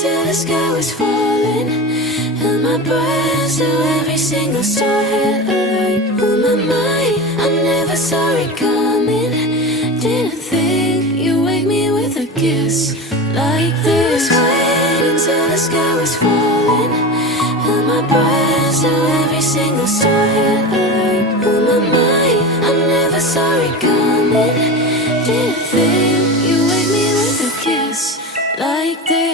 till the sky was falling. Held my breath till every single star had a light. Oh my mind, I never saw it coming. Didn't think you'd wake me with a kiss like this. Waiting till the sky was falling. Held my breath till every single star had a light. Oh my mind, I never saw it coming. Didn't think you'd wake me with a kiss like this.